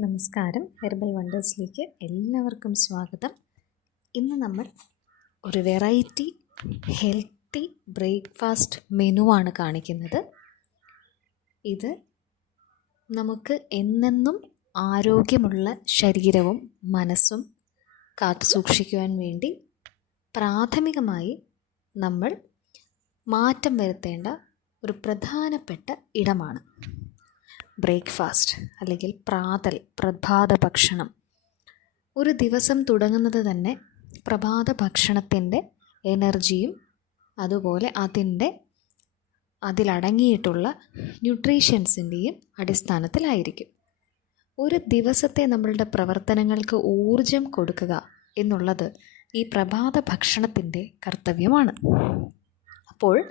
നമസ്കാരം. ഹെർബൽ വണ്ടേഴ്സിലേക്ക് എല്ലാവർക്കും സ്വാഗതം. ഇന്ന് നമ്മൾ ഒരു വെറൈറ്റി ഹെൽത്തി ബ്രേക്ക്ഫാസ്റ്റ് മെനു ആണ് കാണിക്കുന്നത്. ഇത് നമുക്ക് എന്നെന്നും ആരോഗ്യമുള്ള ശരീരവും മനസ്സും കാത്തു സൂക്ഷിക്കുവാൻ വേണ്ടി പ്രാഥമികമായി നമ്മൾ മാറ്റം വരുത്തേണ്ട ഒരു പ്രധാനപ്പെട്ട ഇടമാണ്. ബ്രേക്ക്ഫാസ്റ്റ് അല്ലെങ്കിൽ പ്രാതൽ പ്രഭാത ഭക്ഷണം. ഒരു ദിവസം തുടങ്ങുന്നത് തന്നെ പ്രഭാത ഭക്ഷണത്തിന്റെ എനർജിയും അതുപോലെ അതിന്റെ അതിലടങ്ങിയിട്ടുള്ള ന്യൂട്രീഷ്യൻസിന്റെയും അടിസ്ഥാനത്തിലായിരിക്കും. ഒരു ദിവസത്തെ നമ്മളുടെ പ്രവർത്തനങ്ങൾക്ക് ഊർജം കൊടുക്കുക എന്നുള്ളത് ഈ പ്രഭാത ഭക്ഷണത്തിന്റെ കർത്തവ്യമാണ്. അപ്പോൾ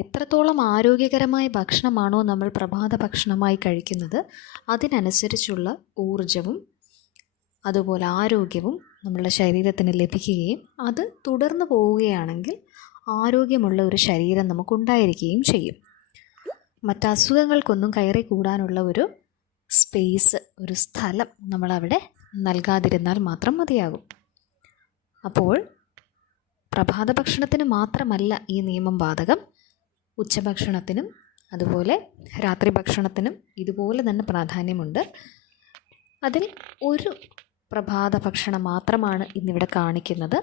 എത്രത്തോളം ആരോഗ്യകരമായ ഭക്ഷണമാണോ നമ്മൾ പ്രഭാത ഭക്ഷണമായി കഴിക്കുന്നത് അതിനനുസരിച്ചുള്ള ഊർജവും അതുപോലെ ആരോഗ്യവും നമ്മളുടെ ശരീരത്തിന് ലഭിക്കുകയും അത് തുടർന്നു പോവുകയാണെങ്കിൽ ആരോഗ്യമുള്ള ഒരു ശരീരം നമുക്കുണ്ടായിരിക്കുകയും ചെയ്യും. മറ്റ് അസുഖങ്ങൾക്കൊന്നും കയറി കൂടാനുള്ള ഒരു സ്പേസ് ഒരു സ്ഥലം നമ്മളവിടെ നൽകാതിരുന്നാൽ മാത്രം മതിയാകും. അപ്പോൾ പ്രഭാത ഭക്ഷണത്തിന് മാത്രമല്ല ഈ നിയമം ബാധകം. ഉച്ചഭക്ഷണത്തിനും അതുപോലെ രാത്രി ഭക്ഷണത്തിനും ഇതുപോലെ തന്നെ പ്രാധാന്യമുണ്ട്. അതിൽ ഒരു പ്രഭാത ഭക്ഷണം മാത്രമാണ് ഇന്നിവിടെ കാണിക്കുന്നത്.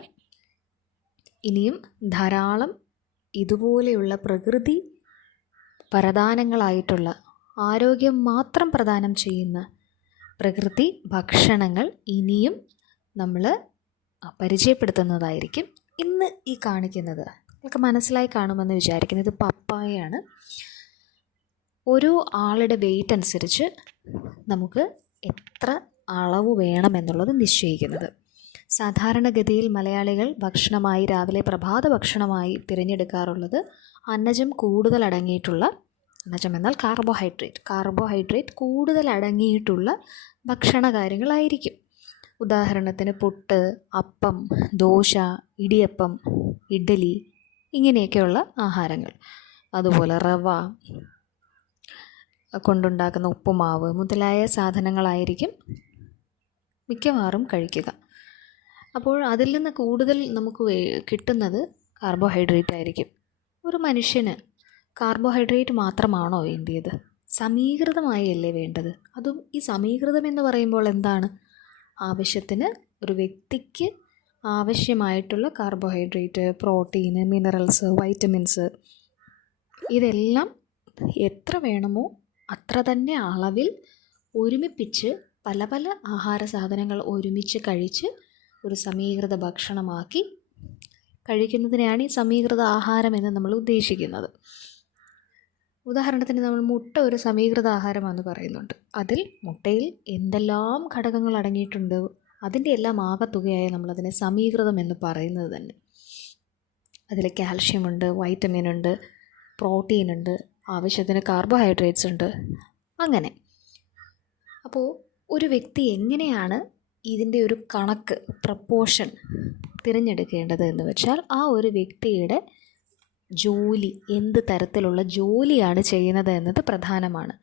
ഇനിയും ധാരാളം ഇതുപോലെയുള്ള പ്രകൃതി വരദാനങ്ങളായിട്ടുള്ള ആരോഗ്യം മാത്രം പ്രദാനം ചെയ്യുന്ന പ്രകൃതി ഭക്ഷണങ്ങൾ ഇനിയും നമ്മൾ പരിചയപ്പെടുത്തുന്നതായിരിക്കും ഇന്ന് ഈ കാണിക്കുന്നത്. നിങ്ങൾക്ക് മനസ്സിലായി കാണുമെന്ന് വിചാരിക്കുന്നു. ഇത് പപ്പായയാണ്. ഓരോ ആളുടെ വെയിറ്റ് അനുസരിച്ച് നമുക്ക് എത്ര അളവ് വേണമെന്നുള്ളത് നിശ്ചയിക്കുന്നത്. സാധാരണഗതിയിൽ മലയാളികൾ ഭക്ഷണമായി രാവിലെ പ്രഭാത ഭക്ഷണമായി തിരഞ്ഞെടുക്കാറുള്ളത് അന്നജം കൂടുതൽ അടങ്ങിയിട്ടുള്ള അന്നജം എന്നാൽ കാർബോഹൈഡ്രേറ്റ് കാർബോഹൈഡ്രേറ്റ് കൂടുതൽ അടങ്ങിയിട്ടുള്ള ഭക്ഷണ കാര്യങ്ങളായിരിക്കും. ഉദാഹരണത്തിന് പുട്ട് അപ്പം ദോശ ഇടിയപ്പം ഇഡ്ഡലി ഇങ്ങനെയൊക്കെയുള്ള ആഹാരങ്ങൾ. അതുപോലെ റവ കൊണ്ടുണ്ടാക്കുന്ന ഉപ്പുമാവ് മുതലായ സാധനങ്ങളായിരിക്കും മിക്കവാറും കഴിക്കുക. അപ്പോൾ അതിൽ നിന്ന് കൂടുതൽ നമുക്ക് കിട്ടുന്നത് കാർബോഹൈഡ്രേറ്റ് ആയിരിക്കും. ഒരു മനുഷ്യന് കാർബോഹൈഡ്രേറ്റ് മാത്രമാണോ വേണ്ടിയത്? സമീകൃതമായി അല്ലേ വേണ്ടത്? അതും ഈ സമീകൃതം എന്ന് പറയുമ്പോൾ എന്താണ്? ആവശ്യത്തിന് ഒരു വ്യക്തിക്ക് ആവശ്യമായിട്ടുള്ള കാർബോഹൈഡ്രേറ്റ് പ്രോട്ടീന് മിനറൽസ് വൈറ്റമിൻസ് ഇതെല്ലാം എത്ര വേണമോ അത്ര തന്നെ അളവിൽ ഒരുമിപ്പിച്ച് പല പല ആഹാര സാധനങ്ങൾ ഒരുമിച്ച് കഴിച്ച് ഒരു സമീകൃത ഭക്ഷണമാക്കി കഴിക്കുന്നതിനെയാണ് ഈ സമീകൃത ആഹാരം എന്ന് നമ്മൾ ഉദ്ദേശിക്കുന്നത്. ഉദാഹരണത്തിന് നമ്മൾ മുട്ട ഒരു സമീകൃത ആഹാരമാണെന്ന് പറയുന്നുണ്ട്. അതിൽ മുട്ടയിൽ എന്തെല്ലാം ഘടകങ്ങൾ അടങ്ങിയിട്ടുണ്ട്? അതിന്റെ എല്ലാം ആകത്തുകയായി നമ്മളതിനെ സമീകൃതം എന്ന് പറയുന്നത് തന്നെ. അതിൽ കാൽഷ്യം ഉണ്ട് വൈറ്റമിൻ ഉണ്ട് പ്രോട്ടീൻ ഉണ്ട് ആവശ്യത്തിന് കാർബോഹൈഡ്രേറ്റ്സ് ഉണ്ട് അങ്ങനെ. അപ്പോൾ ഒരു വ്യക്തി എങ്ങനെയാണ് ഇതിന്റെ ഒരു കണക്ക് പ്രപ്പോർഷൻ തിരഞ്ഞെടുക്കേണ്ടത് എന്ന് വെച്ചാൽ ആ ഒരു വ്യക്തിയുടെ ജോലി എന്ത് തരത്തിലുള്ള ജോലിയാണ് ചെയ്യുന്നത് എന്നത് പ്രധാനമാണ്.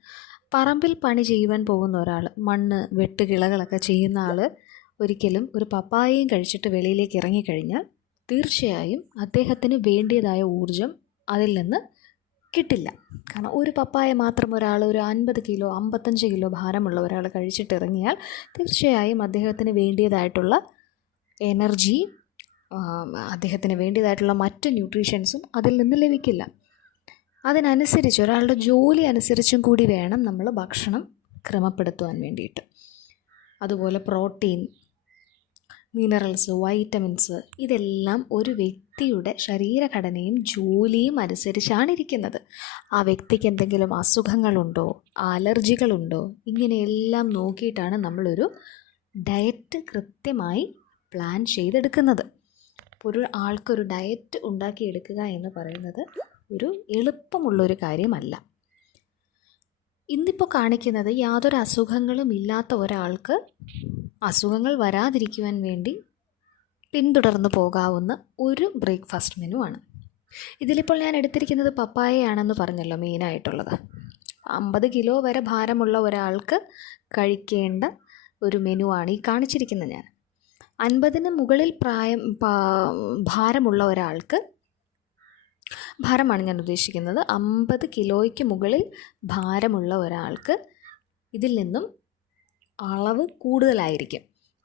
പറമ്പിൽ പണി ചെയ്യുവാൻ പോകുന്ന ഒരാൾ മണ്ണ് വെട്ടുകിളകളൊക്കെ ചെയ്യുന്ന ആൾ ഒരിക്കലും ഒരു പപ്പായയും കഴിച്ചിട്ട് വെളിയിലേക്ക് ഇറങ്ങിക്കഴിഞ്ഞാൽ തീർച്ചയായും അദ്ദേഹത്തിന് വേണ്ടിയതായ ഊർജം അതിൽ നിന്ന് കിട്ടില്ല. കാരണം ഒരു പപ്പായ മാത്രം ഒരാൾ ഒരു അൻപത് കിലോ അമ്പത്തഞ്ച് കിലോ ഭാരമുള്ള ഒരാൾ കഴിച്ചിട്ട് ഇറങ്ങിയാൽ തീർച്ചയായും അദ്ദേഹത്തിന് വേണ്ടിയതായിട്ടുള്ള എനർജി അദ്ദേഹത്തിന് വേണ്ടിയതായിട്ടുള്ള മറ്റ് ന്യൂട്രീഷൻസും അതിൽ നിന്ന് ലഭിക്കില്ല. അതിനനുസരിച്ച് ഒരാളുടെ ജോലി അനുസരിച്ചും കൂടി വേണം നമ്മൾ ഭക്ഷണം ക്രമപ്പെടുത്തുവാൻ വേണ്ടിയിട്ട്. അതുപോലെ പ്രോട്ടീൻ മിനറൽസ് വൈറ്റമിൻസ് ഇതെല്ലാം ഒരു വ്യക്തിയുടെ ശരീരഘടനയും ജോലിയും അനുസരിച്ചാണ് ഇരിക്കുന്നത്. ആ വ്യക്തിക്ക് എന്തെങ്കിലും അസുഖങ്ങളുണ്ടോ അലർജികളുണ്ടോ ഇങ്ങനെയെല്ലാം നോക്കിയിട്ടാണ് നമ്മളൊരു ഡയറ്റ് കൃത്യമായി പ്ലാൻ ചെയ്തെടുക്കുന്നത്. ഒരു ആൾക്കൊരു ഡയറ്റ് ഉണ്ടാക്കിയെടുക്കുക എന്ന് പറയുന്നത് ഒരു എളുപ്പമുള്ളൊരു കാര്യമല്ല. ഇന്നിപ്പോൾ കാണിക്കുന്നത് യാതൊരു അസുഖങ്ങളും ഇല്ലാത്ത ഒരാൾക്ക് അസുഖങ്ങൾ വരാതിരിക്കുവാൻ വേണ്ടി പിന്തുടർന്ന് പോകാവുന്ന ഒരു ബ്രേക്ക്ഫാസ്റ്റ് മെനു ആണ്. ഇതിലിപ്പോൾ ഞാൻ എടുത്തിരിക്കുന്നത് പപ്പായയാണെന്ന് പറഞ്ഞല്ലോ മെയിനായിട്ടുള്ളത്. അമ്പത് കിലോ വരെ ഭാരമുള്ള ഒരാൾക്ക് കഴിക്കേണ്ട ഒരു മെനു ആണ് ഈ കാണിച്ചിരിക്കുന്നത് ഞാൻ. അൻപതിന് മുകളിൽ പ്രായം ഭാരമുള്ള ഒരാൾക്ക് ഭാരമാണ് ഞാൻ ഉദ്ദേശിക്കുന്നത്. അമ്പത് കിലോയ്ക്ക് മുകളിൽ ഭാരമുള്ള ഒരാൾക്ക് ഇതിൽ നിന്നും അളവ് കൂടുതലായിരിക്കും.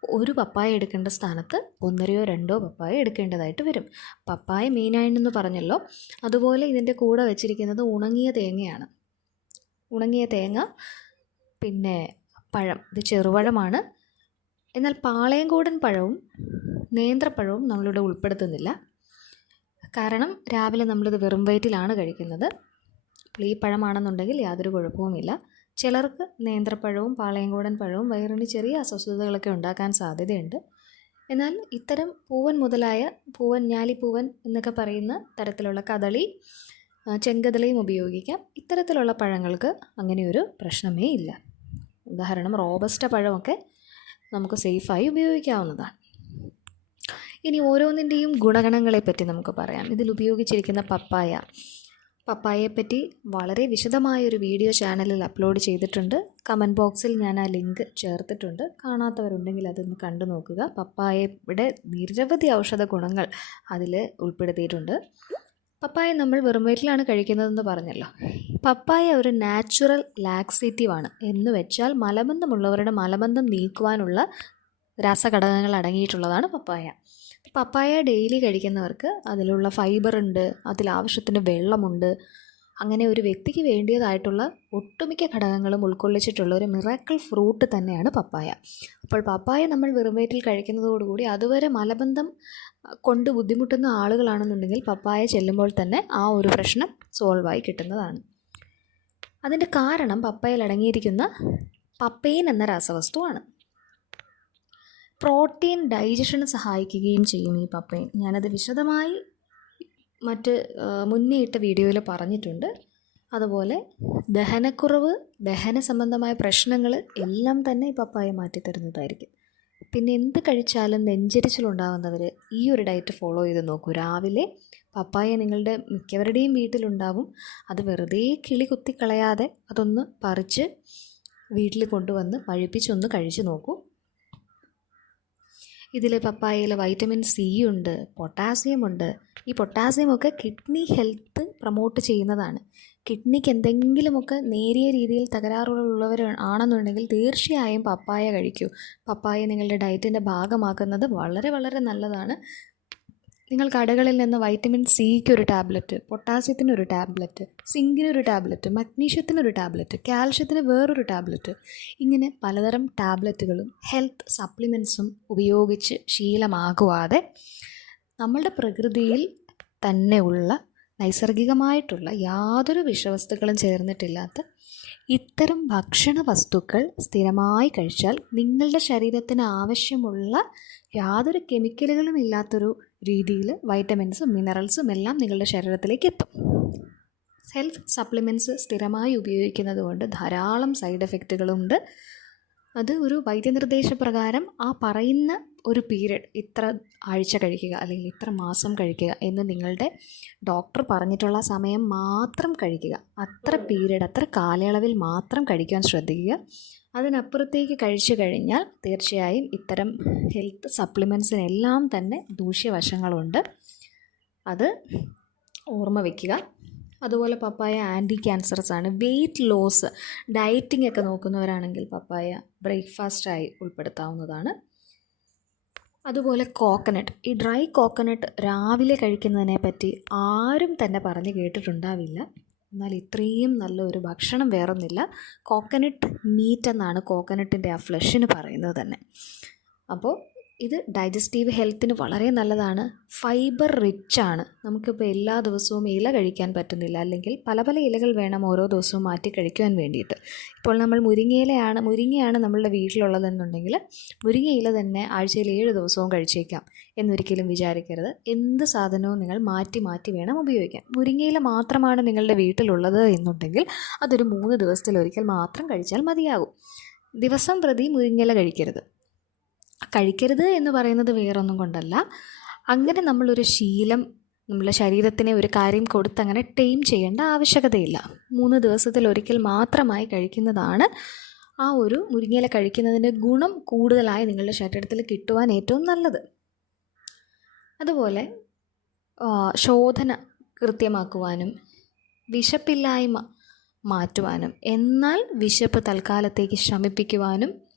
ഒരു പപ്പായ എടുക്കേണ്ട സ്ഥാനത്ത് ഒന്നരയോ രണ്ടോ പപ്പായ എടുക്കേണ്ടതായിട്ട് വരും. പപ്പായ മെയിനായിട്ടെന്ന് പറഞ്ഞല്ലോ. അതുപോലെ ഇതിന്റെ കൂടെ വെച്ചിരിക്കുന്നത് ഉണങ്ങിയ തേങ്ങയാണ്. ഉണങ്ങിയ തേങ്ങ പിന്നെ പഴം. ഇത് ചെറുപഴമാണ്. എന്നാൽ പാളയംകൂടൻ പഴവും നേന്ത്രപ്പഴവും നമ്മളിവിടെ ഉൾപ്പെടുത്തുന്നില്ല. കാരണം രാവിലെ നമ്മളിത് വെറും വയറ്റിലാണ് കഴിക്കുന്നത്. അപ്പോൾ ഈ പഴമാണെന്നുണ്ടെങ്കിൽ യാതൊരു കുഴപ്പവുമില്ല. ചിലർക്ക് നേന്ത്രപ്പഴവും പാളയംകൂടൻ പഴവും വയറിന് ചെറിയ അസ്വസ്ഥതകളൊക്കെ ഉണ്ടാക്കാൻ സാധ്യതയുണ്ട്. എന്നാൽ ഇത്തരം പൂവൻ മുതലായ പൂവൻ ഞാലിപ്പൂവൻ എന്നൊക്കെ പറയുന്ന തരത്തിലുള്ള കദളി ചെങ്കദളിയും ഉപയോഗിക്കാം. ഇത്തരത്തിലുള്ള പഴങ്ങൾക്ക് അങ്ങനെയൊരു പ്രശ്നമേ ഇല്ല. ഉദാഹരണം റോബസ്റ്റ പഴമൊക്കെ നമുക്ക് സേഫായി ഉപയോഗിക്കാവുന്നതാണ്. ഇനി ഓരോന്നിന്റെയും ഗുണഗണങ്ങളെ പറ്റി നമുക്ക് പറയാം. ഇതിൽ ഉപയോഗിച്ചിരിക്കുന്ന പപ്പായ. പപ്പായയെപ്പറ്റി വളരെ വിശദമായൊരു വീഡിയോ ചാനലിൽ അപ്ലോഡ് ചെയ്തിട്ടുണ്ട്. കമന്റ് ബോക്സിൽ ഞാൻ ആ ലിങ്ക് ചേർത്തിട്ടുണ്ട്. കാണാത്തവരുണ്ടെങ്കിൽ അതൊന്ന് കണ്ടു നോക്കുക. പപ്പായയുടെ നിരവധി ഔഷധ ഗുണങ്ങൾ അതിൽ ഉൾപ്പെടുത്തിയിട്ടുണ്ട്. പപ്പായ നമ്മൾ വെറും വയറ്റിലാണ് കഴിക്കുന്നതെന്ന് പറഞ്ഞല്ലോ. പപ്പായ ഒരു നാച്ചുറൽ ലാക്സേറ്റീവ് ആണ് എന്ന് വെച്ചാൽ മലബന്ധമുള്ളവരുടെ മലബന്ധം നീക്കുവാനുള്ള രാസഘടകങ്ങൾ അടങ്ങിയിട്ടുള്ളതാണ് പപ്പായ. പപ്പായ ഡെയിലി കഴിക്കുന്നവർക്ക് അതിലുള്ള ഫൈബർ ഉണ്ട് അതിലാവശ്യത്തിന് വെള്ളമുണ്ട്. അങ്ങനെ ഒരു വ്യക്തിക്ക് വേണ്ടിയതായിട്ടുള്ള ഒട്ടുമിക്ക ഘടകങ്ങളും ഉൾക്കൊള്ളിച്ചിട്ടുള്ള ഒരു മിറാക്കിൾ ഫ്രൂട്ട് തന്നെയാണ് പപ്പായ. അപ്പോൾ പപ്പായ നമ്മൾ വെറും വയറ്റിൽ കഴിക്കുന്നതോടുകൂടി അതുവരെ മലബന്ധം കൊണ്ട് ബുദ്ധിമുട്ടുന്ന ആളുകളാണെന്നുണ്ടെങ്കിൽ പപ്പായ ചെല്ലുമ്പോൾ തന്നെ ആ ഒരു പ്രശ്നം സോൾവായി കിട്ടുന്നതാണ്. അതിന്റെ കാരണം പപ്പായയിൽ അടങ്ങിയിരിക്കുന്ന പപ്പൈൻ എന്ന രാസവസ്തുവാണ്. പ്രോട്ടീൻ ഡൈജഷന് സഹായിക്കുകയും ചെയ്യും ഈ പപ്പൈൻ ഞാനത് വിശദമായി മറ്റ് മുന്നേ ഇട്ട വീഡിയോയിൽ പറഞ്ഞിട്ടുണ്ട്. അതുപോലെ ദഹനക്കുറവ് ദഹന സംബന്ധമായ പ്രശ്നങ്ങൾ എല്ലാം തന്നെ ഈ പപ്പായ മാറ്റിത്തരുന്നതായിരിക്കും. പിന്നെ എന്ത് കഴിച്ചാലും നെഞ്ചരിച്ചിലുണ്ടാകുന്നവർ ഈ ഒരു ഡയറ്റ് ഫോളോ ചെയ്ത് നോക്കൂ. രാവിലെ പപ്പായ നിങ്ങളുടെ മിക്കവരുടെയും വീട്ടിലുണ്ടാവും. അത് വെറുതെ കിളി കുത്തിക്കളയാതെ അതൊന്ന് പറിച്ച് വീട്ടിൽ കൊണ്ടുവന്ന് പഴുപ്പിച്ചൊന്ന് കഴിച്ചു നോക്കൂ. ഇതിൽ പപ്പായയിൽ വൈറ്റമിൻ സി ഉണ്ട് പൊട്ടാസ്യം ഉണ്ട്. ഈ പൊട്ടാസ്യം ഒക്കെ കിഡ്നി ഹെൽത്ത് പ്രൊമോട്ട് ചെയ്യുന്നതാണ്. കിഡ്നിക്ക് എന്തെങ്കിലുമൊക്കെ നേരിയ രീതിയിൽ തകരാറുകളുള്ളവർ ആണെന്നുണ്ടെങ്കിൽ തീർച്ചയായും പപ്പായ കഴിക്കൂ. പപ്പായ നിങ്ങളുടെ ഡയറ്റിന്റെ ഭാഗമാക്കുന്നത് വളരെ വളരെ നല്ലതാണ്. നിങ്ങൾ കടകളിൽ നിന്ന് വൈറ്റമിൻ സിക്ക് ഒരു ടാബ്ലറ്റ് പൊട്ടാസ്യത്തിന് ഒരു ടാബ്ലറ്റ് സിങ്കിനൊരു ടാബ്ലറ്റ് മഗ്നീഷ്യത്തിന് ഒരു ടാബ്ലറ്റ് കാൽഷ്യത്തിന് വേറൊരു ടാബ്ലറ്റ് ഇങ്ങനെ പലതരം ടാബ്ലറ്റുകളും ഹെൽത്ത് സപ്ലിമെൻസും ഉപയോഗിച്ച് ശീലമാകുവാതെ നമ്മളുടെ പ്രകൃതിയിൽ തന്നെയുള്ള നൈസർഗികമായിട്ടുള്ള യാതൊരു വിഷവസ്തുക്കളും ചേർന്നിട്ടില്ലാത്ത ഇത്തരം ഭക്ഷണ വസ്തുക്കൾ സ്ഥിരമായി കഴിച്ചാൽ നിങ്ങളുടെ ശരീരത്തിന് ആവശ്യമുള്ള യാതൊരു കെമിക്കലുകളും ഇല്ലാത്തൊരു രീതിയിൽ വൈറ്റമിൻസും മിനറൽസും എല്ലാം നിങ്ങളുടെ ശരീരത്തിലേക്ക് എത്തും. ഹെൽത്ത് സപ്ലിമെന്റ്സ് സ്ഥിരമായി ഉപയോഗിക്കുന്നത് കൊണ്ട് ധാരാളം സൈഡ് എഫക്റ്റുകളുണ്ട്. അത് ഒരു വൈദ്യനിർദ്ദേശപ്രകാരം ആ പറയുന്ന ഒരു പീരീഡ് ഇത്ര ആഴ്ച കഴിക്കുക അല്ലെങ്കിൽ ഇത്ര മാസം കഴിക്കുക എന്ന് നിങ്ങളുടെ ഡോക്ടർ പറഞ്ഞിട്ടുള്ള സമയം മാത്രം കഴിക്കുക. അത്ര പീരീഡ് അത്ര കാലയളവിൽ മാത്രം കഴിക്കാൻ ശ്രദ്ധിക്കുക. അതിനപ്പുറത്തേക്ക് കഴിച്ചു കഴിഞ്ഞാൽ തീർച്ചയായും ഇത്തരം ഹെൽത്ത് സപ്ലിമെൻസിനെല്ലാം തന്നെ ദൂഷ്യവശങ്ങളുണ്ട്. അത് ഓർമ്മ വയ്ക്കുക അതുപോലെ പപ്പായ ആന്റി ക്യാൻസറസ് ആണ്. വെയിറ്റ് ലോസ് ഡയറ്റിംഗ് ഒക്കെ നോക്കുന്നവരാണെങ്കിൽ പപ്പായ ബ്രേക്ക്ഫാസ്റ്റായി ഉൾപ്പെടുത്താവുന്നതാണ്. അതുപോലെ കോക്കനട്ട് ഈ ഡ്രൈ കോക്കനട്ട് രാവിലെ കഴിക്കുന്നതിനെ പറ്റി ആരും തന്നെ പറഞ്ഞ് കേട്ടിട്ടുണ്ടാവില്ല. എന്നാൽ ഇത്രയും നല്ലൊരു ഭക്ഷണം വേറൊന്നില്ല കോക്കനട്ട് മീറ്റ് എന്നാണ് കോക്കനട്ടിന്റെ ആ ഫ്ലഷിന് പറയുന്നത് തന്നെ. അപ്പോൾ ഇത് ഡൈജസ്റ്റീവ് ഹെൽത്തിന് വളരെ നല്ലതാണ്. ഫൈബർ റിച്ച് ആണ്. നമുക്കിപ്പോൾ എല്ലാ ദിവസവും ഇല കഴിക്കാൻ പറ്റുന്നില്ല. അല്ലെങ്കിൽ പല പല ഇലകൾ വേണം ഓരോ ദിവസവും മാറ്റി കഴിക്കുവാൻ വേണ്ടിയിട്ട്. ഇപ്പോൾ നമ്മൾ മുരിങ്ങയിലയാണ് മുരിങ്ങയാണ് നമ്മളുടെ വീട്ടിലുള്ളതെന്നുണ്ടെങ്കിൽ മുരിങ്ങ ഇല തന്നെ ആഴ്ചയിൽ ഏഴ് ദിവസവും കഴിച്ചേക്കാം എന്നൊരിക്കലും വിചാരിക്കരുത്. എന്ത് സാധനവും നിങ്ങൾ മാറ്റി മാറ്റി വേണം ഉപയോഗിക്കാൻ. മുരിങ്ങയില മാത്രമാണ് നിങ്ങളുടെ വീട്ടിലുള്ളത് എന്നുണ്ടെങ്കിൽ അതൊരു മൂന്ന് ദിവസത്തിലൊരിക്കൽ മാത്രം കഴിച്ചാൽ മതിയാകും. ദിവസം പ്രതി മുരിങ്ങയില കഴിക്കരുത്. കഴിക്കരുത് എന്ന് പറയുന്നത് വേറൊന്നും കൊണ്ടല്ല. അങ്ങനെ നമ്മളൊരു ശീലം നമ്മളെ ശരീരത്തിനെ ഒരു കാര്യം കൊടുത്ത് അങ്ങനെ ടൈം ചെയ്യേണ്ട ആവശ്യകതയില്ല. മൂന്ന് ദിവസത്തിൽ ഒരിക്കൽ മാത്രമായി കഴിക്കുന്നതാണ് ആ ഒരു മുരിങ്ങയില കഴിക്കുന്നതിന്റെ ഗുണം കൂടുതലായി നിങ്ങളുടെ ശരീരത്തിൽ കിട്ടുവാൻ ഏറ്റവും നല്ലത്. അതുപോലെ ശോധന കൃത്യമാക്കുവാനും വിശപ്പില്ലായ്മ മാറ്റുവാനും എന്നാൽ വിശപ്പ് തൽക്കാലത്തേക്ക് ശമിപ്പിക്കുവാനും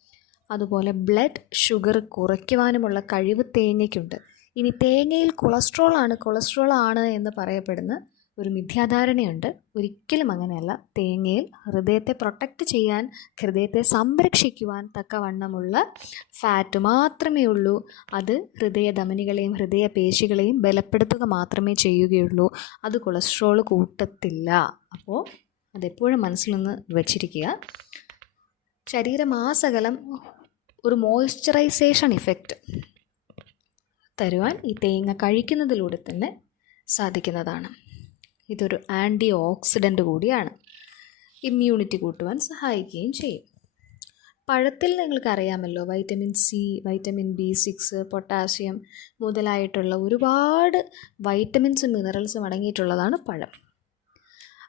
അതുപോലെ ബ്ലഡ് ഷുഗർ കുറയ്ക്കുവാനുമുള്ള കഴിവ് തേങ്ങയ്ക്കുണ്ട്. ഇനി തേങ്ങയിൽ കൊളസ്ട്രോൾ ആണ്. കൊളസ്ട്രോൾ ആണ് എന്ന് പറയപ്പെടുന്ന ഒരു മിഥ്യാധാരണയുണ്ട്. ഒരിക്കലും അങ്ങനെയല്ല. തേങ്ങയിൽ ഹൃദയത്തെ പ്രൊട്ടക്റ്റ് ചെയ്യാൻ ഹൃദയത്തെ സംരക്ഷിക്കുവാൻ തക്കവണ്ണമുള്ള ഫാറ്റ് മാത്രമേ ഉള്ളൂ. അത് ഹൃദയ ധമനികളെയും ഹൃദയ പേശികളെയും ബലപ്പെടുത്തുക മാത്രമേ ചെയ്യുകയുള്ളൂ. അത് കൊളസ്ട്രോൾ കൂട്ടത്തില്ല. അപ്പോൾ അതെപ്പോഴും മനസ്സിൽ നിന്ന് വെച്ചിരിക്കുക. ശരീരമാസകലം ഒരു മോയ്സ്ചറൈസേഷൻ ഇഫക്റ്റ് തരുവാൻ ഈ തേങ്ങ കഴിക്കുന്നതിലൂടെ തന്നെ സാധിക്കുന്നതാണ്. ഇതൊരു ആന്റി ഓക്സിഡന്റ് കൂടിയാണ്. ഇമ്മ്യൂണിറ്റി കൂട്ടുവാൻ സഹായിക്കുകയും ചെയ്യും. പഴത്തിൽ നിങ്ങൾക്കറിയാമല്ലോ vitamin C vitamin B six potassium മുതലായിട്ടുള്ള ഒരുപാട് വൈറ്റമിൻസും മിനറൽസും അടങ്ങിയിട്ടുള്ളതാണ് പഴം.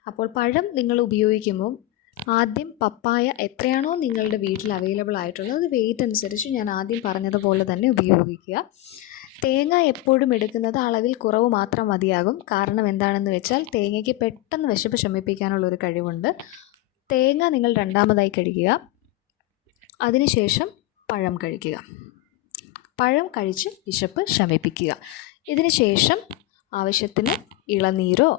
അപ്പോൾ പഴം നിങ്ങൾ ഉപയോഗിക്കുമ്പോൾ ആദ്യം പപ്പായ എത്രയാണോ നിങ്ങളുടെ വീട്ടിൽ അവൈലബിൾ ആയിട്ടുള്ളത് അത് വെയിറ്റ് അനുസരിച്ച് ഞാൻ ആദ്യം പറഞ്ഞതുപോലെ തന്നെ ഉപയോഗിക്കുക. തേങ്ങ എപ്പോഴും എടുക്കുന്നത് അളവിൽ കുറവ് മാത്രം മതിയാകും. കാരണം എന്താണെന്ന് വെച്ചാൽ തേങ്ങയ്ക്ക് പെട്ടെന്ന് വിശപ്പ് ശമിപ്പിക്കാനുള്ള ഒരു കഴിവുണ്ട്. തേങ്ങ നിങ്ങൾ രണ്ടാമതായി കഴിക്കുക അതിനുശേഷം പഴം കഴിക്കുക പഴം കഴിച്ച് വിശപ്പ് ശമിപ്പിക്കുക. ഇതിനുശേഷം ആവശ്യത്തിന് ഇളനീരോ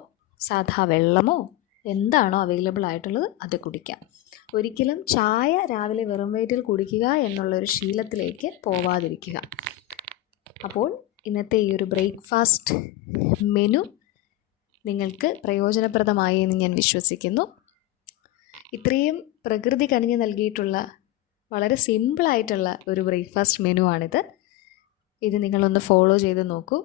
സാധാ വെള്ളമോ എന്താണോ അവൈലബിൾ ആയിട്ടുള്ളത് അത് കുടിക്കാം. ഒരിക്കലും ചായ രാവിലെ വെറും വയറ്റിൽ കുടിക്കുക എന്നുള്ളൊരു ശീലത്തിലേക്ക് പോവാതിരിക്കുക. അപ്പോൾ ഇന്നത്തെ ഈ ഒരു ബ്രേക്ക്ഫാസ്റ്റ് മെനു നിങ്ങൾക്ക് പ്രയോജനപ്രദമായി എന്ന് ഞാൻ വിശ്വസിക്കുന്നു. ഇത്രയും പ്രകൃതി കനിഞ്ഞ് നൽകിയിട്ടുള്ള വളരെ സിമ്പിളായിട്ടുള്ള ഒരു ബ്രേക്ക്ഫാസ്റ്റ് മെനു ആണിത് ഇത് നിങ്ങളൊന്ന് ഫോളോ ചെയ്ത് നോക്കൂ.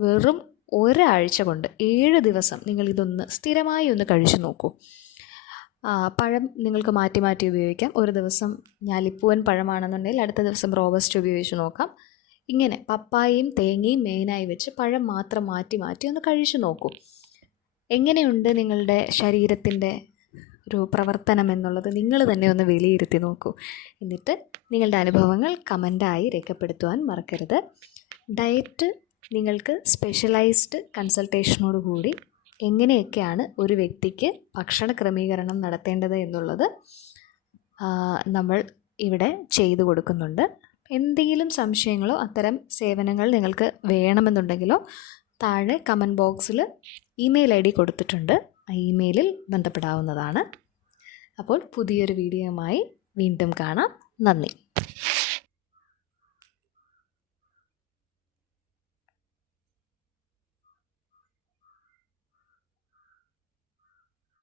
വെറും ഒരാഴ്ച കൊണ്ട് ഏഴ് ദിവസം നിങ്ങൾ ഇതൊന്ന് സ്ഥിരമായി ഒന്ന് കഴിച്ചു നോക്കൂ. പഴം നിങ്ങൾക്ക് മാറ്റി മാറ്റി ഉപയോഗിക്കാം. ഒരു ദിവസം ഞാലിപ്പൂവൻ പഴമാണെന്നുണ്ടെങ്കിൽ അടുത്ത ദിവസം റോബസ്റ്റ് ഉപയോഗിച്ച് നോക്കാം. ഇങ്ങനെ പപ്പായയും തേങ്ങയും മെയിനായി വെച്ച് പഴം മാത്രം മാറ്റി മാറ്റി ഒന്ന് കഴിച്ചു നോക്കൂ. എങ്ങനെയുണ്ട് നിങ്ങളുടെ ശരീരത്തിന്റെ ഒരു പ്രവർത്തനം എന്നുള്ളത് നിങ്ങൾ തന്നെ ഒന്ന് വിലയിരുത്തി നോക്കൂ. എന്നിട്ട് നിങ്ങളുടെ അനുഭവങ്ങൾ കമന്റായി രേഖപ്പെടുത്തുവാൻ മറക്കരുത്. ഡയറ്റ് നിങ്ങൾക്ക് സ്പെഷ്യലൈസ്ഡ് കൺസൾട്ടേഷനോട് കൂടി എങ്ങനെയൊക്കെയാണ് ഒരു വ്യക്തിക്ക് ഭക്ഷണ ക്രമീകരണം നടത്തേണ്ടത് എന്നുള്ളത് നമ്മൾ ഇവിടെ ചെയ്തു കൊടുക്കുന്നുണ്ട്. എന്തെങ്കിലും സംശയങ്ങളോ അത്തരം സേവനങ്ങൾ നിങ്ങൾക്ക് വേണമെന്നുണ്ടെങ്കിലോ താഴെ കമന്റ് ബോക്സിൽ ഇമെയിൽ ഐ ഡി കൊടുത്തിട്ടുണ്ട്. ആ ഇമെയിലിൽ ബന്ധപ്പെടാവുന്നതാണ്. അപ്പോൾ പുതിയൊരു വീഡിയോയുമായി വീണ്ടും കാണാം. നന്ദി.